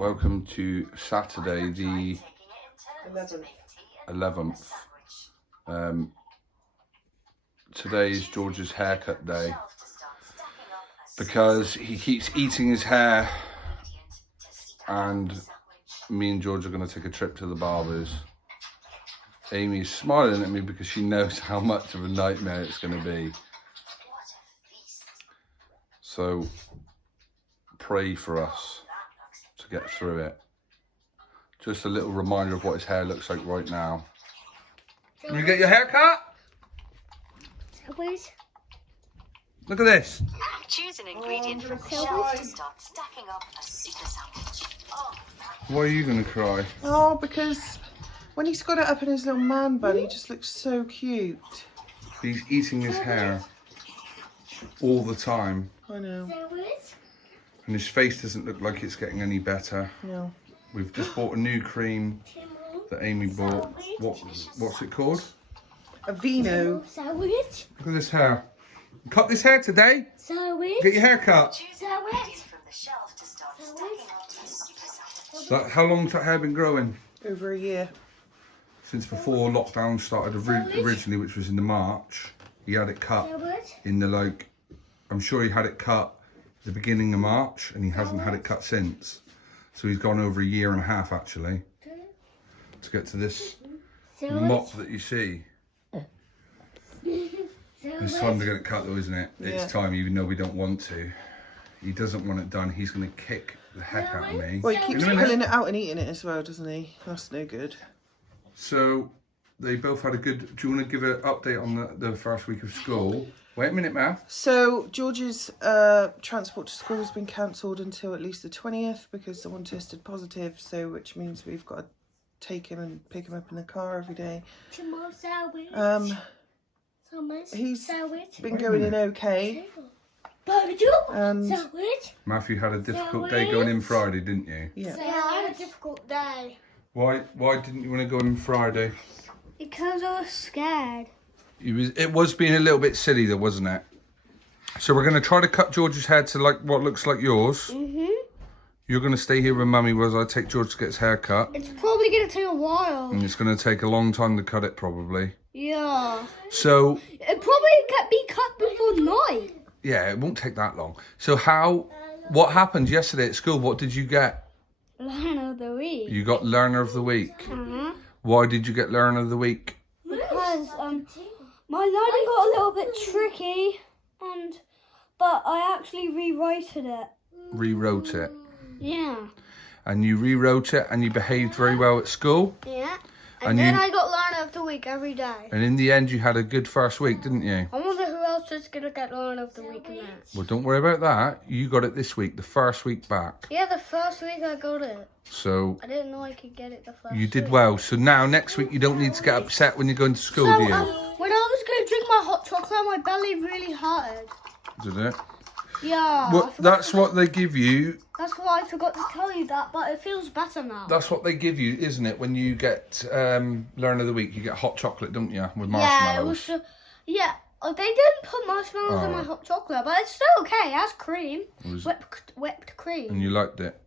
Welcome to Saturday the 11th. Today is George's haircut day because he keeps eating his hair, and me and George are going to take a trip to the barber's. Amy's smiling at me because she knows how much of a nightmare it's going to be. So pray for us to get through it. Just a little reminder of what his hair looks like right now. Can you get your hair cut? Please. Look at this. Choose an ingredient from the shelf to start stacking up a super sandwich. Why are you going to cry? Oh, because when he's got it up in his little man bun, he just looks so cute. He's eating his hair all the time. I know. And his face doesn't look like it's getting any better. No. We've just bought a new cream that Amy bought. What's it called? A vino. Sandwich. Look at this hair. You cut this hair today? Sandwich. Get your hair cut. Choose an ingredient from the shelf to start stacking up a super sandwich. How long's that hair been growing? Over a year. Since before lockdown started originally, which was in the March. He had it cut in the I'm sure he had it cut at the beginning of March, and he hasn't had it cut since. So he's gone over a year and a half actually to get to this mop that you see. It's time to get it cut though, isn't it? Yeah. It's time, even though we don't want to. He doesn't want it done. He's going to kick the heck out of me. Well, he keeps pulling it out and eating it as well, doesn't he? That's no good. So they both had a good. Do you want to give an update on the first week of school? Wait a minute, Matt. So George's transport to school has been cancelled until at least the 20th because someone tested positive. So which means we've got to take him and pick him up in the car every day. He's been going in okay. And Matthew had a difficult day going in Friday, didn't you? yeah. I had a difficult day. Why didn't you want to go in Friday? Because I was scared. It was being a little bit silly though, wasn't it? So we're going to try to cut George's hair to like what looks like yours. You're going to stay here with Mummy while I take George to get his hair cut. It's probably going to take a while. And it's going to take a long time to cut it probably. Yeah. So It probably can't be cut before night. yeah, it won't take that long. So what happened yesterday at school? What did you get? Learner of the week. You got Learner of the Week. Why did you get Learner of the Week? Because my learning got a little bit tricky, but I actually rewrote it. Rewrote it. Yeah. And you rewrote it and you behaved very well at school. Yeah. And And then you- I got learner of the week every day. And in the end you had a good first week, didn't you? I wonder who else is going to get learner of the week in that. Well, don't worry about that. You got it this week, the first week back. Yeah, the first week I got it. So I didn't know I could get it the first you did week. well. So now next week you don't need to get upset when you're going to school, do you? When I was going to drink my hot chocolate, my belly really hurted. Did it? Yeah. Well, that's what they give you. That's why I forgot to tell you that, but it feels better now. That's what they give you, isn't it? When you get Learner of the Week, you get hot chocolate, don't you? With Yeah, marshmallows. it was. Yeah, they didn't put marshmallows in my hot chocolate, but it's still okay. It has cream, whipped cream. And you liked it.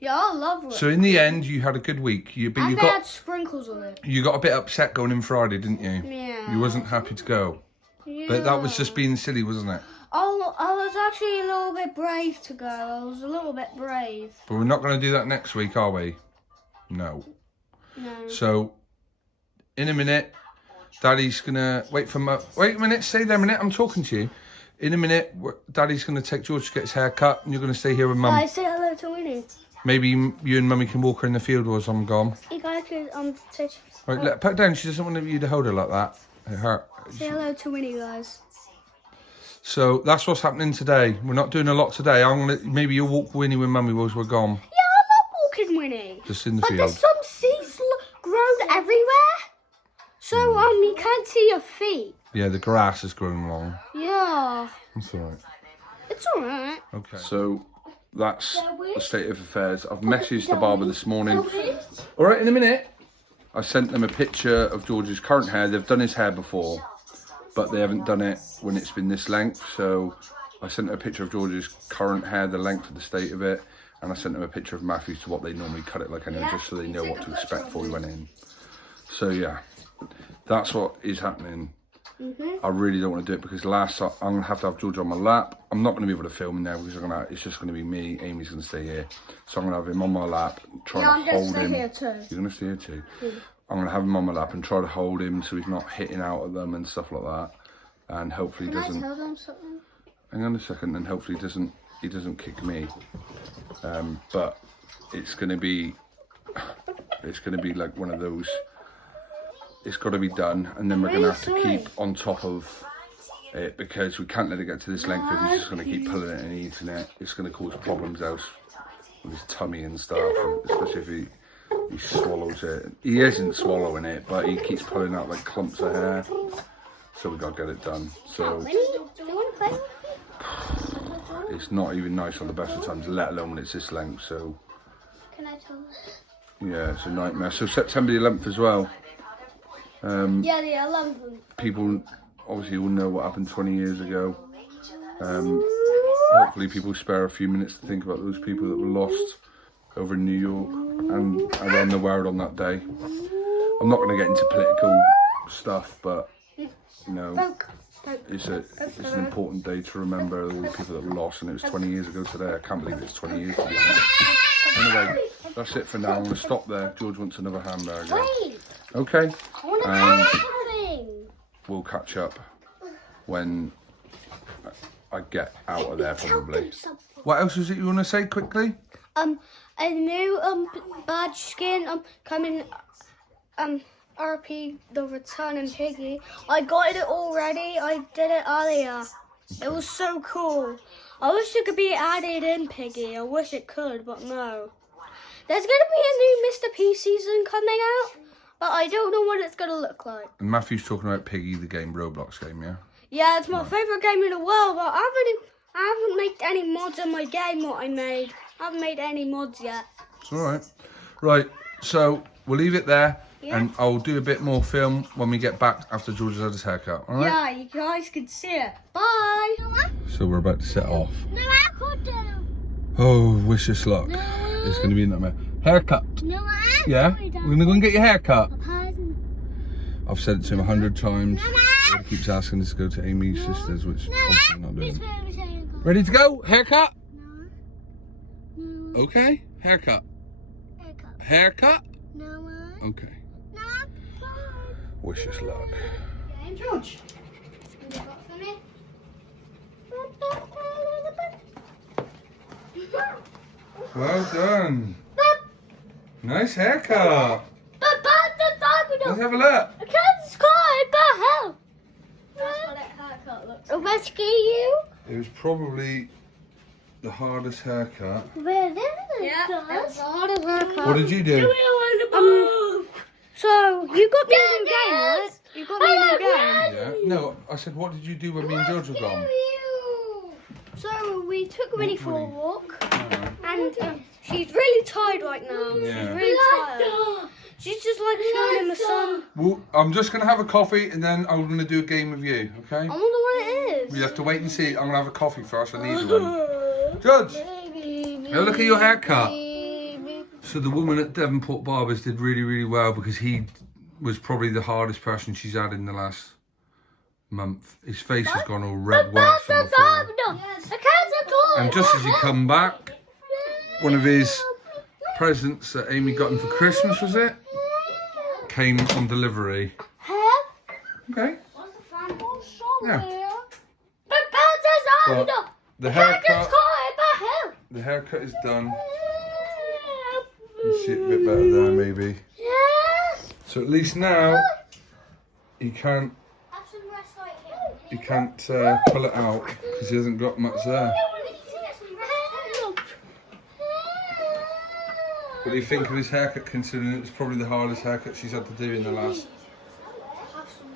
Yeah, I love it. So in the end, you had a good week. and they had sprinkles on it. You got a bit upset going in Friday, didn't you? Yeah. You wasn't happy to go. Yeah. But that was just being silly, wasn't it? Oh, I was actually a little bit brave to go. I was a little bit brave. But we're not going to do that next week, are we? No. No. So, in a minute, Daddy's going to wait a minute, stay there a minute, I'm talking to you. In a minute, Daddy's going to take George to get his hair cut, and you're going to stay here with Mum. I say hello to Winnie. Maybe you and Mummy can walk her in the field whilst I'm gone. You guys could say Right, put her down. She doesn't want you to hold her like that. It hurt. hello to Winnie, guys. So that's what's happening today. We're not doing a lot today. Maybe you'll walk Winnie with Mummy whilst we're gone. Yeah, I love walking Winnie. Just in the But field. there's some seeds grown everywhere, so you can't see your feet. Yeah, the grass is growing along. Yeah, That's all right. it's alright. Okay. So that's the state of affairs. I've messaged the barber this morning. All right, in a minute. I sent them a picture of George's current hair. They've done his hair before, but they haven't done it when it's been this length. So I sent her a picture of George's current hair, the length of the state of it. and I sent them a picture of Matthews to what they normally cut it like anyway, just so they know what to expect before we went in. So yeah, that's what is happening. I really don't want to do it because I'm going to have George on my lap. I'm not going to be able to film him now because it's just going to be me. Amy's going to stay here. So I'm going to have him on my lap, trying to hold him. Here too. You're going to stay here too? I'm going to have him on my lap and try to hold him so he's not hitting out at them and stuff like that. And hopefully he doesn't... Can I tell them something? Hang on a second, and hopefully he doesn't kick me. But it's going to be like one of those... It's got to be done, and then we're going to have to keep on top of it because we can't let it get to this length if he's just going to keep pulling it and eating it. It's going to cause problems else with his tummy and stuff, especially if he swallows it. He isn't swallowing it, but he keeps pulling out like clumps of hair. So we got to get it done. So it's not even nice on the best of times, let alone when it's this length. So Can I tell them? yeah, it's a nightmare. So September the 11th as well. Yeah, the 11th. People obviously will know what happened 20 years ago. Hopefully people spare a few minutes to think about those people that were lost over in New York and around the world on that day. I'm not going to get into political stuff, but you know, it's an important day to remember all the people that were lost, and it was 20 years ago today. I can't believe it's 20 years to be honest. Anyway, that's it for now. I'm going to stop there. George wants another hamburger. Okay, and we'll catch up when I get out of there probably. What else was it you want to say quickly? A new badge skin coming RP the returning piggy. I got it already. I did it earlier. It was so cool. I wish it could be added in piggy. I wish it could, but no. There's gonna be a new Mr. P season coming out, but I don't know what it's gonna look like. And Matthew's talking about Piggy, the game, Roblox game, yeah? Yeah, it's my favourite game in the world, but I haven't made any mods in my game what I made. I haven't made any mods yet. It's alright. Right, so we'll leave it there, and I'll do a bit more film when we get back after George has had his haircut, alright? Yeah, you guys can see it. Bye! So we're about to set off. No, I could do. Oh, wish us luck. It's going to be a nightmare. Haircut. No, Yeah? We're going to go and get your haircut. I've said it to him 100 times. He keeps asking us to go to Amy's sister's, which obviously not doing. Ready to go? Haircut? No. Okay. Haircut. Haircut? No. Okay. Wish us luck. George. Well done. Nice haircut. Let's have a look. I can't describe the hell. That's what that haircut looks like. Rescue you? It was probably the hardest haircut. Yeah, it was the hardest haircut. What did you do? So, you got me a new game, right? You got me a new game. Yeah. No, I said, what did you do when me and George were gone? So, we took Winnie for a walk, and she's really tired right now. Yeah. She's really tired. She's just like chilling in the sun. Well, I'm just going to have a coffee and then I'm going to do a game with you, okay? I wonder what it is. We have to wait and see. I'm going to have a coffee first. I need one. Judge, now look at your haircut. So the woman at Devonport Barbers did really, really well because he was probably the hardest person she's had in the last month. His face has gone all red wax from the fall. And just as he come back, one of his presents that Amy got him for Christmas, was it? Came on delivery. Okay. Yeah. Well, the haircut is done. You see it a bit better there, maybe. So at least now he can't pull it out because he hasn't got much there. What do you think of his haircut, considering it was probably the hardest haircut she's had to do in the last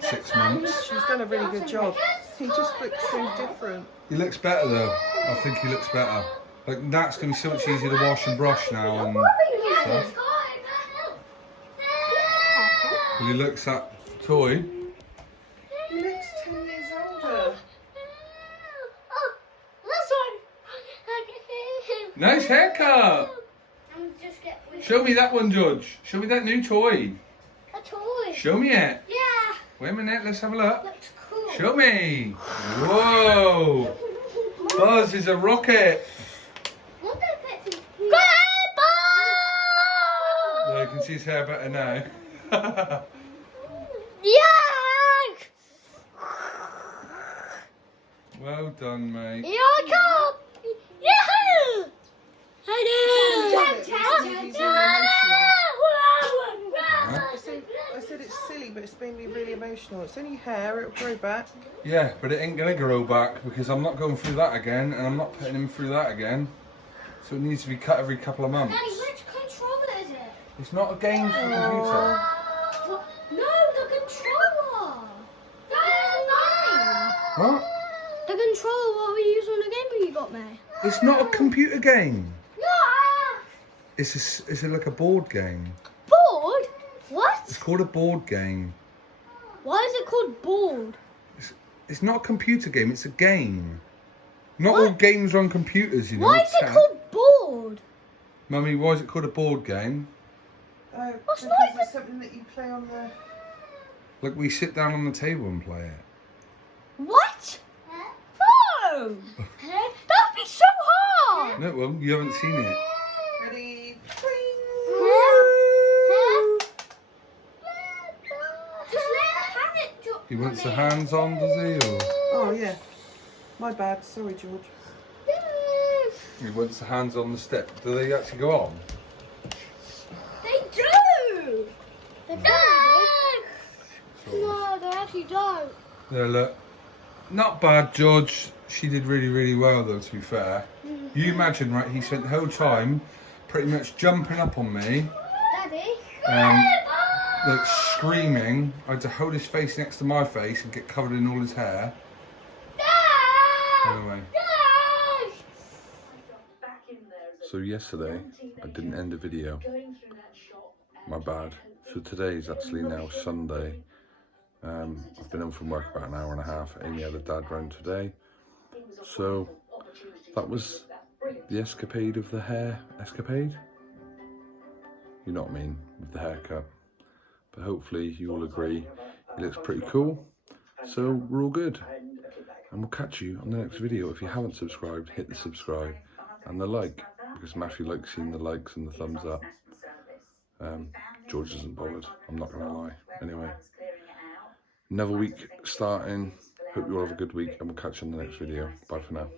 6 months? She's done a really good job. He just looks so different. He looks better though. I think he looks better. Like, that's going to be so much easier to wash and brush now and stuff. When he looks at Toy. He looks 10 years older. Nice haircut. Show me that one, George. Show me that new toy. A toy. Show me it. Yeah. Wait a minute, let's have a look. Looks cool. Show me. Whoa. Buzz is a rocket. Look at it. There, you can see his hair better now. Yeah. Well done, mate. Yeah, I come. Yeah. I said it's silly, but it's made me really emotional. It's only hair, it'll grow back. Yeah, but it ain't gonna grow back because I'm not going through that again, and I'm not putting him through that again. So it needs to be cut every couple of months. Daddy, which controller is it? It's not a game for the computer. What? No, the controller. That's mine. What? The controller what we use on the game you got me. It's not a computer game. No. It's like a board game. Board? What? It's called a board game. Why is it called board? It's not a computer game. It's a game. Not all games are on computers, you know. Why is it called board? Mummy, why is it called a board game? What's Because not even- it's something that you play on the... Like we sit down on the table and play it. What? No. That'd be so hard. No, well, you haven't seen it. Ready? Just let him have it, He wants the hands on, does he? Or Oh, yeah. My bad. Sorry, George. he wants the hands on the step. Do they actually go on? They do. They do. No, they actually don't. There, look. Not bad, George. She did really, really well, though, to be fair. You imagine, right, he spent the whole time pretty much jumping up on me, Daddy. like screaming. I had to hold his face next to my face and get covered in all his hair. Anyway. So yesterday, I didn't end the video. My bad. So today is actually now Sunday. I've been home from work about an hour and a half. Amy had a dad round today. So that was the escapade of the hair escapade. You know what I mean, with the haircut. But hopefully you all agree it looks pretty cool. So we're all good. And we'll catch you on the next video. If you haven't subscribed, hit the subscribe and the like, because Matthew likes seeing the likes and the thumbs up. George isn't bothered, I'm not gonna lie. Anyway, another week starting. Hope you all have a good week and we'll catch you on the next video. Bye for now.